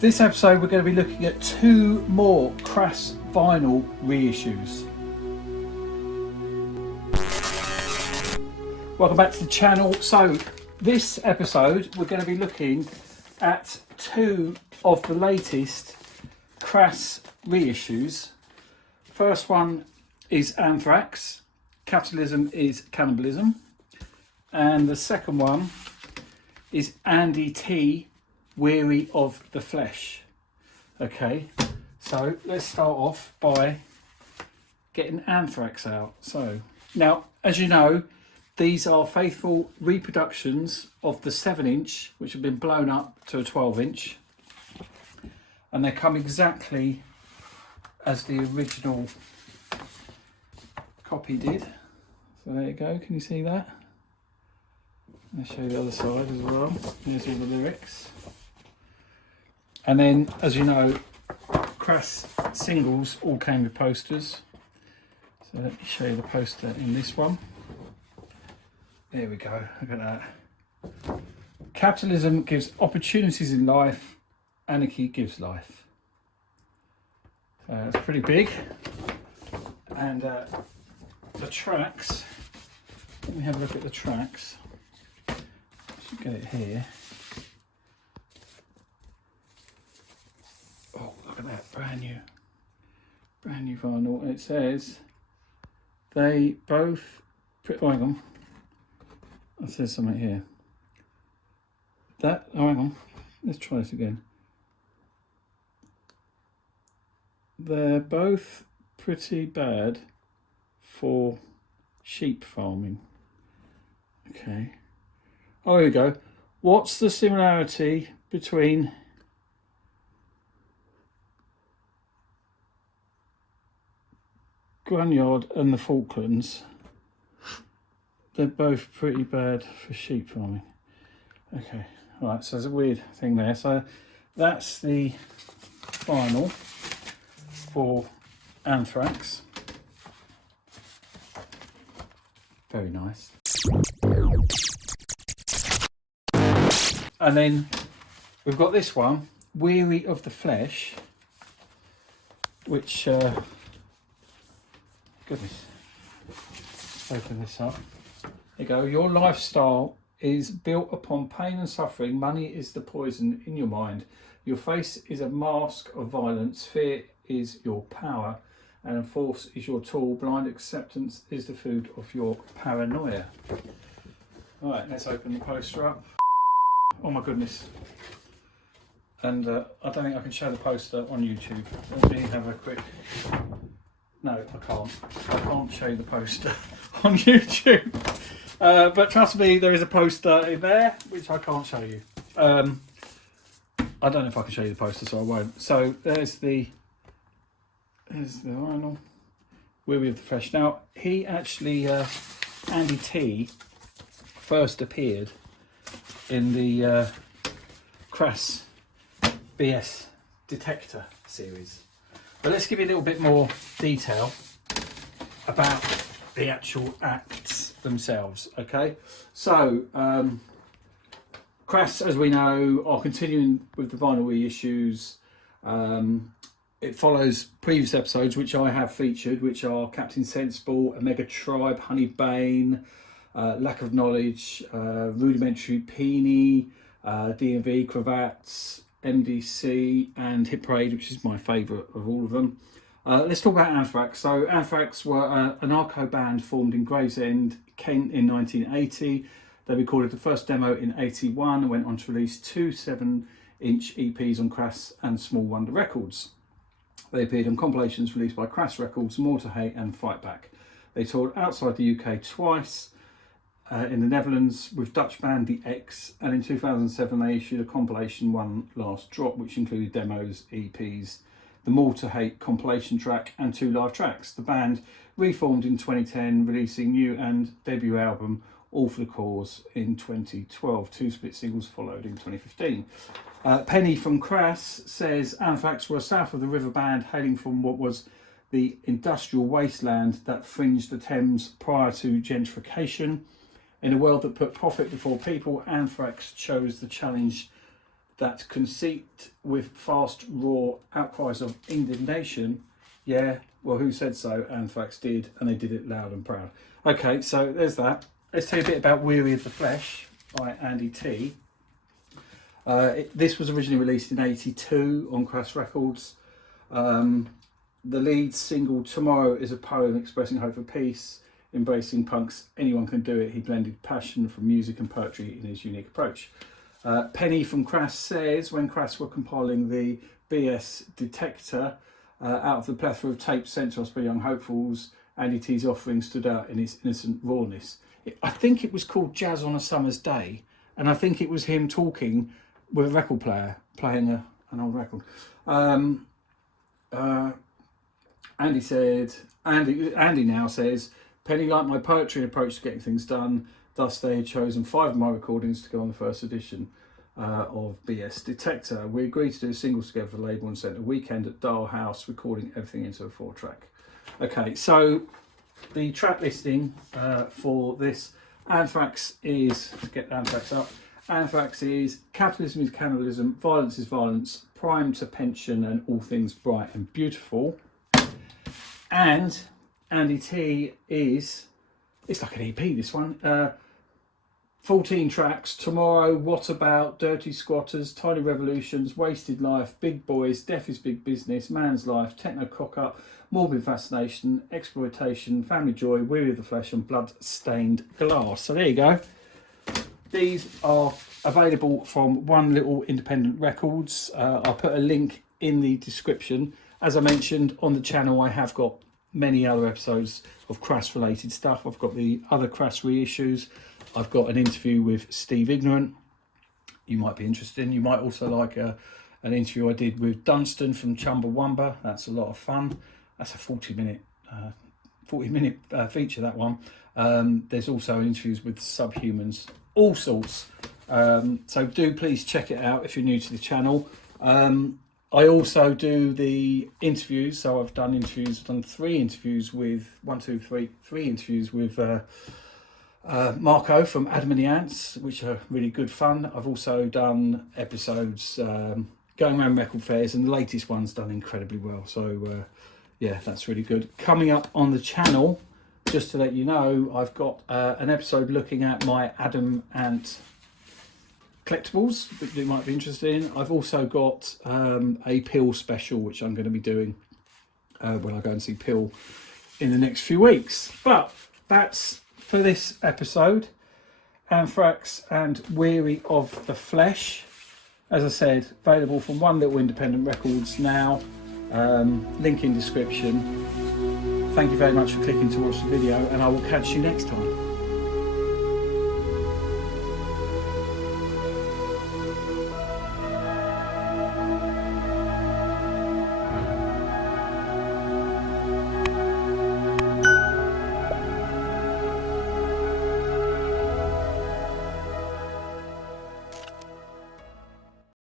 This episode we're going to be looking at 2 more Crass vinyl reissues. Welcome back to the channel. So this episode we're going to be looking at 2 of the latest Crass reissues. First one is Anthrax, Capitalism is Cannibalism, and the second one is ANDY T, Weary of the Flesh. Okay, so let's start off by getting Anthrax out. So now, as you know, these are faithful reproductions of the 7-inch, which have been blown up to a 12-inch, and they come exactly as the original copy did. So there you go, can you see that? I'll show you the other side as well. Here's all the lyrics. And then, as you know, Crass singles all came with posters. So let me show you the poster in this one. There we go, look at that. Capitalism gives opportunities in life, anarchy gives life. So it's pretty big. And the tracks, let me have a look at the tracks. Should get it here. Oh, look at that, brand new vinyl. It says they both, oh, hang on, it says something here. That, oh, hang on, let's try this again. They're both pretty bad for sheep farming. Okay. Oh, here we go. What's the similarity between Grunyard and the Falklands? They're both pretty bad for sheep farming. Okay, right, so there's a weird thing there. So that's the vinyl for Anthrax. Very nice. And then we've got this one, Weary of the Flesh, which, goodness, let's open this up. There you go. Your lifestyle is built upon pain and suffering. Money is the poison in your mind. Your face is a mask of violence. Fear is your power, and force is your tool. Blind acceptance is the food of your paranoia. All right, let's open the poster up. Oh my goodness. And I don't think I can show the poster on YouTube. Let me have a quick... No, I can't show you the poster on YouTube. But trust me, there is a poster in there, which I can't show you. I don't know if I can show you the poster, so I won't. So there's the vinyl, Weary of the Flesh. Now, he actually, Andy T, first appeared in the Crass BS Detector series. But let's give you a little bit more detail about the actual acts themselves, okay? So, Crass, as we know, are continuing with the vinyl reissues. It follows previous episodes, which I have featured, which are Captain Sensible, Omega Tribe, Honey Bane, Lack of Knowledge, Rudimentary Penny, DMV, Cravats, MDC, and Hit Parade, which is my favourite of all of them. Let's talk about Anthrax. So Anthrax were an arco band formed in Gravesend, Kent in 1980. They recorded the first demo in 81 and went on to release 2 7-inch EPs on Crass and Small Wonder Records. They appeared on compilations released by Crass Records, More to Hate and Fight Back. They toured outside the UK twice, in the Netherlands with Dutch band The X, and in 2007 they issued a compilation, One Last Drop, which included demos, EPs, the More to Hate compilation track and 2 live tracks. The band reformed in 2010, releasing new and debut album All for the Cause in 2012. 2 split singles followed in 2015. Penny from Crass says Anthrax were a south of the river band hailing from what was the industrial wasteland that fringed the Thames prior to gentrification. In a world that put profit before people, Anthrax chose the challenge that conceit with fast, raw outcries of indignation. Yeah, well, who said so? Anthrax did, and they did it loud and proud. Okay, so there's that. Let's tell you a bit about Weary of the Flesh by Andy T. This was originally released in '82 on Crass Records. The lead single, Tomorrow, is a poem expressing hope for peace, embracing punk's anyone can do it. He blended passion from music and poetry in his unique approach. Penny from Crass says, when Crass were compiling the BS detector, out of the plethora of tapes sent to us by young hopefuls, Andy T's offering stood out in its innocent rawness. I think it was called Jazz on a Summer's Day, and I think it was him talking with a record player, playing an old record. Andy now says, Penny liked my poetry and approach to getting things done. Thus, they had chosen 5 of my recordings to go on the first edition of BS Detector. We agreed to do a singles together for the label and spent a weekend at Dial House recording everything into a 4-track. Okay, so the track listing for this Anthrax is, to get Anthrax up, Anthrax is Capitalism is Cannibalism, Violence is Violence, Prime to Pension and All Things Bright and Beautiful. And Andy T is, it's like an EP, this one. 14 tracks, Tomorrow, What About, Dirty Squatters, Tiny Revolutions, Wasted Life, Big Boys, Death is Big Business, Man's Life, Techno Cock-Up, Morbid Fascination, Exploitation, Family Joy, Weary of the Flesh and Blood Stained Glass. So there you go. These are available from One Little Independent Records. I'll put a link in the description. As I mentioned on the channel, I have got many other episodes of Crass related stuff. I've got the other Crass reissues. I've got an interview with Steve Ignorant you might be interested in. You might also like an interview I did with Dunstan from Chumbawamba. That's a lot of fun. That's a 40-minute feature, that one. There's also interviews with Subhumans, all sorts. So do please check it out if you're new to the channel. I also do the interviews, so I've done interviews, I've done 3 interviews with, 3 interviews with Marco from Adam and the Ants, which are really good fun. I've also done episodes going around record fairs, and the latest one's done incredibly well. So yeah, that's really good. Coming up on the channel, just to let you know, I've got an episode looking at my Adam Ant collectibles that you might be interested in. I've also got a Pill special which I'm going to be doing when I go and see Pill in the next few weeks. But that's for this episode. Anthrax and Weary of the Flesh, as I said, available from One Little Independent Records now. Link in description. Thank you very much for clicking to watch the video, and I will catch you next time.